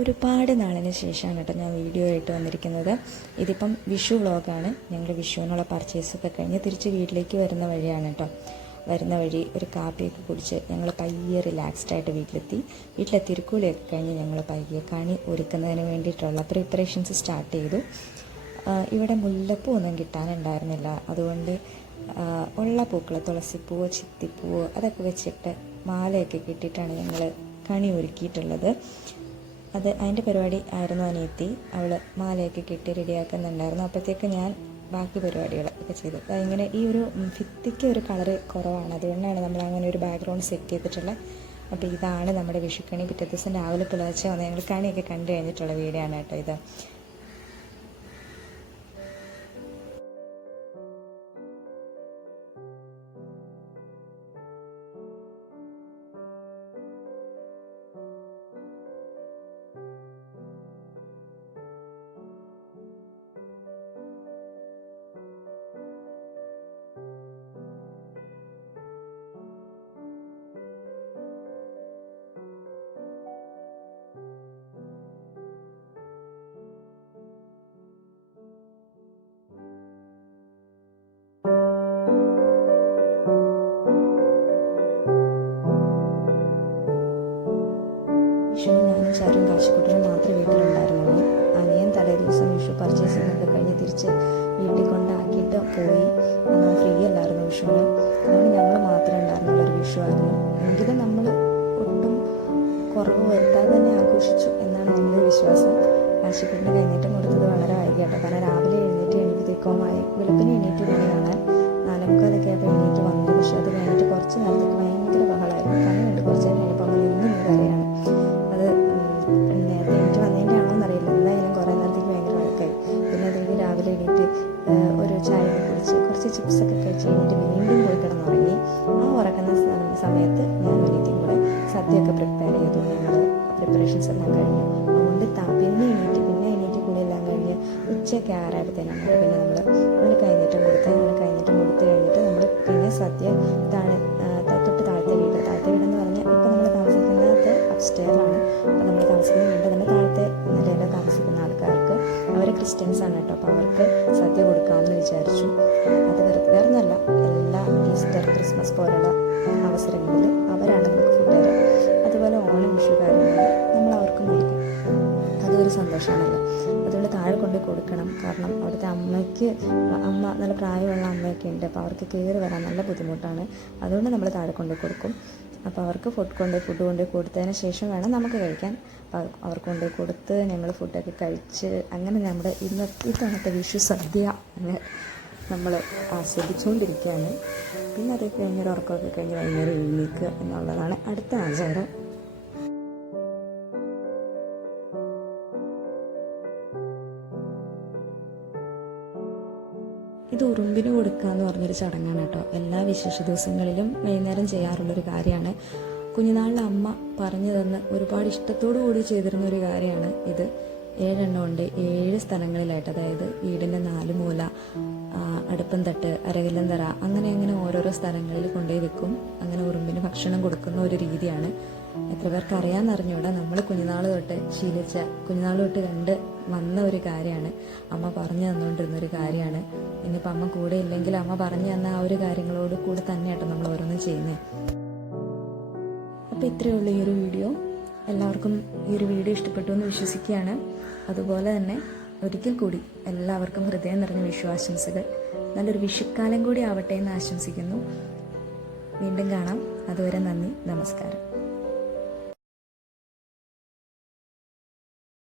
ഒരുപാട് നാളിന് ശേഷമാണ് കേട്ടോ ഞാൻ വീഡിയോ ആയിട്ട് വന്നിരിക്കുന്നത്. ഇതിപ്പം വിഷു വ്ളോഗാണ്. ഞങ്ങൾ വിഷുവിനുള്ള പർച്ചേസൊക്കെ കഴിഞ്ഞ് തിരിച്ച് വീട്ടിലേക്ക് വരുന്ന വഴിയാണ് കേട്ടോ. വരുന്ന വഴി ഒരു കാപ്പിയൊക്കെ കുടിച്ച് ഞങ്ങൾ പയ്യെ റിലാക്സ്ഡായിട്ട് വീട്ടിലെ തിരുക്കൂലിയൊക്കെ കഴിഞ്ഞ് ഞങ്ങൾ പയ്യെ കണി ഒരുക്കുന്നതിന് വേണ്ടിയിട്ടുള്ള പ്രിപ്പറേഷൻസ് സ്റ്റാർട്ട് ചെയ്തു. ഇവിടെ മുല്ലപ്പൂ ഒന്നും കിട്ടാനുണ്ടായിരുന്നില്ല. അതുകൊണ്ട് ഉള്ള പൂക്കൾ, തുളസിപ്പൂവോ ചിത്തിപ്പൂവോ അതൊക്കെ വെച്ചിട്ട് മാലയൊക്കെ കിട്ടിയിട്ടാണ് ഞങ്ങൾ കണി ഒരുക്കിയിട്ടുള്ളത്. അതിൻ്റെ പരിപാടി ആയിരുന്നു അനിയത്തി. അവൾ മാലയൊക്കെ കെട്ടി റെഡിയാക്കുന്നുണ്ടായിരുന്നു. അപ്പോഴത്തേക്ക് ഞാൻ ബാക്കി പരിപാടികളൊക്കെ ചെയ്തു. ഇങ്ങനെ ഈ ഒരു ഭിത്തിക്ക് ഒരു കളറ് കുറവാണ്, അതുകൊണ്ടാണ് നമ്മൾ അങ്ങനെ ഒരു ബാക്ക്ഗ്രൗണ്ട് സെറ്റ് ചെയ്തിട്ടുള്ളത്. അപ്പോൾ ഇതാണ് നമ്മുടെ വിഷുക്കണി. പിറ്റേ ദിവസം രാവിലെ പുലർച്ചെ വന്ന് ഞങ്ങൾ കണിയൊക്കെ കണ്ടു കഴിഞ്ഞിട്ടുള്ള വീഡിയോ ആണ് കേട്ടോ ഇത്. വിഷുവിന് ഞാനും ചാരും കാശിക്കുട്ടനും മാത്രമേ വീട്ടിലുണ്ടായിരുന്നുള്ളൂ. അനിയൻ തലേ ദിവസം വിഷു പർച്ചേസിംഗ് ഒക്കെ കഴിഞ്ഞ് തിരിച്ച് വീട്ടിൽ കൊണ്ടാക്കിയിട്ട് പോയി. നമ്മൾ ഫ്രീ അല്ലായിരുന്നു വിഷുവിന്. അതുകൊണ്ട് ഞങ്ങൾ മാത്രമേ ഉണ്ടായിരുന്നുള്ളൊരു വിഷു ആയിരുന്നു. എങ്കിലും നമ്മൾ ഒട്ടും കുറവ് വരുത്താതെ തന്നെ ആഘോഷിച്ചു എന്നാണ് നമ്മുടെ വിശ്വാസം. കാശിക്കുട്ടന് കൈനീട്ടം കൊടുത്തത് വളരെ വൈകിട്ടോ. കാരണം രാവിലെ എഴുന്നേറ്റപ്പോഴത്തേക്കുമായി വെളുപ്പിന് എണീറ്റ് കൂടി കാണാൻ 4:45 ആയപ്പോൾ എണീറ്റ് വന്നു. പക്ഷേ അത് കഴിഞ്ഞിട്ട് കുറച്ച് നേരത്തേക്ക് ഭയങ്കര ബഹളമായിരുന്നു. കണ്ണു കണ്ട് കുറച്ച് നേരം കഴിഞ്ഞപ്പോൾ നമ്മൾ ഇന്നും കറിയാണ്. അത് നേരത്തെ എനിക്ക് വന്നതിൻ്റെ ആണോ എന്നറിയില്ല. എന്തായാലും കുറേ നേരത്തേക്ക് ഭയങ്കര വഴക്കായി. പിന്നെ അതെങ്കിൽ രാവിലെ എണീറ്റ് ഒരു ചായ കുടിച്ച് കുറച്ച് ചിപ്സൊക്കെ കഴിച്ച് കഴിഞ്ഞിട്ട് വീണ്ടും പോയി കിടന്നുറങ്ങി. ആ ഉറക്കുന്ന സമയത്ത് ഞാൻ അനിയത്തിയും കൂടെ സദ്യയൊക്കെ പ്രിപ്പയർ ചെയ്തു. ഞങ്ങൾ പ്രിപ്പറേഷൻസ് എല്ലാം കഴിഞ്ഞു. അതുകൊണ്ട് പിന്നെ എണീറ്റ് കൂടി എല്ലാം കഴിഞ്ഞ് ഉച്ചയൊക്കെ ആറായപ്പോഴത്തേനാണ് പിന്നെ നമ്മൾ കൈനീട്ടം കൊടുത്ത് കഴിഞ്ഞിട്ട് നമ്മൾ പിന്നെ സദ്യ തൊട്ട് താഴത്തെ വീടെന്ന് പറഞ്ഞാൽ ഇപ്പം നമ്മൾ താമസിക്കുന്നത് അപ്സ്റ്റെയറാണ്. അപ്പോൾ നമ്മൾ താമസിക്കുന്ന വീട് തന്നെ താഴത്തെ നിലയിൽ താമസിക്കുന്ന ആൾക്കാർക്ക്, അവർ ക്രിസ്ത്യൻസാണ് കേട്ടോ. അപ്പോൾ അവർക്ക് സദ്യ കൊടുക്കാമെന്ന് വിചാരിച്ചു. അത് വേറെ ഒന്നുമല്ല, എല്ലാ ഈസ്റ്റർ, ക്രിസ്മസ് പോലുള്ള അവസരങ്ങളിൽ അവരാണ് നമുക്ക് ഫുഡ് തരാം. അതുപോലെ ഓണം, വിഷു കാര്യങ്ങളിൽ നമ്മൾ അവർക്കും കൊടുക്കും. അതൊരു സന്തോഷമാണല്ലോ. അതുകൊണ്ട് താഴെ കൊണ്ട് കൊടുക്കണം. കാരണം അവിടുത്തെ അമ്മ നല്ല പ്രായമുള്ള അമ്മയൊക്കെ ഉണ്ട്. അപ്പോൾ അവർക്ക് കയറി വരാൻ നല്ല ബുദ്ധിമുട്ടാണ്. അതുകൊണ്ട് നമ്മൾ താഴെ കൊണ്ട് കൊടുക്കും. അപ്പോൾ അവർക്ക് ഫുഡ് കൊണ്ട് കൊടുത്തതിന് ശേഷം വേണം നമുക്ക് കഴിക്കാൻ. അപ്പോൾ അവർക്ക് കൊണ്ട് കൊടുത്ത് ഞങ്ങൾ ഫുഡൊക്കെ കഴിച്ച് അങ്ങനെ നമ്മുടെ ഇത്തവണത്തെ വിഷു സദ്യ നമ്മൾ ആസ്വദിച്ചുകൊണ്ടിരിക്കുകയാണ്. പിന്നെ അത് കഴിഞ്ഞൊരു ഉറക്കമൊക്കെ കഴിഞ്ഞ് വൈകുന്നേരം എഴുന്നേൽക്കുക എന്നുള്ളതാണ് അടുത്ത ആചാരം. ഇത് ഉറുമ്പിന് കൊടുക്കുക എന്ന് പറഞ്ഞൊരു ചടങ്ങാണ് കേട്ടോ. എല്ലാ വിശേഷ ദിവസങ്ങളിലും വൈകുന്നേരം ചെയ്യാറുള്ളൊരു കാര്യമാണ്. കുഞ്ഞുനാളിലെ അമ്മ പറഞ്ഞു തന്ന് ഒരുപാട് ഇഷ്ടത്തോടു കൂടി ചെയ്തിരുന്ന ഒരു കാര്യമാണ് ഇത്. 7 എണ്ണം ഉണ്ട്, 7 സ്ഥലങ്ങളിലായിട്ട്. അതായത് വീടിൻ്റെ 4 മൂല, അടുപ്പം തട്ട്, അരവില്ലന്തറ, അങ്ങനെ ഓരോരോ സ്ഥലങ്ങളിൽ കൊണ്ടുപോയി വെക്കും. അങ്ങനെ ഉറുമ്പിന് ഭക്ഷണം കൊടുക്കുന്ന ഒരു രീതിയാണ്. എത്ര പേർക്ക് അറിയാമെന്നറിഞ്ഞൂടാ. നമ്മൾ കുഞ്ഞുനാൾ തൊട്ട് കണ്ട് വന്ന ഒരു കാര്യമാണ്. അമ്മ പറഞ്ഞു തന്നുകൊണ്ടിരുന്നൊരു കാര്യമാണ്. ഇനിയിപ്പോൾ അമ്മ കൂടെ ഇല്ലെങ്കിൽ അമ്മ പറഞ്ഞു തന്ന ആ ഒരു കാര്യങ്ങളോട് കൂടെ തന്നെയാട്ടോ നമ്മൾ ഓരോന്നും ചെയ്യുന്നത്. അപ്പോൾ ഇത്രയേ ഉള്ളൂ ഈ ഒരു വീഡിയോ. എല്ലാവർക്കും ഈ ഒരു വീഡിയോ ഇഷ്ടപ്പെട്ടു എന്ന് വിശ്വസിക്കുകയാണ്. അതുപോലെ തന്നെ ഒരിക്കൽ കൂടി എല്ലാവർക്കും ഹൃദയം നിറഞ്ഞ വിഷുവാശംസകൾ. നല്ലൊരു വിഷുക്കാലം കൂടി ആവട്ടെ എന്ന് ആശംസിക്കുന്നു. വീണ്ടും കാണാം. അതുവരെ നന്ദി, നമസ്കാരം.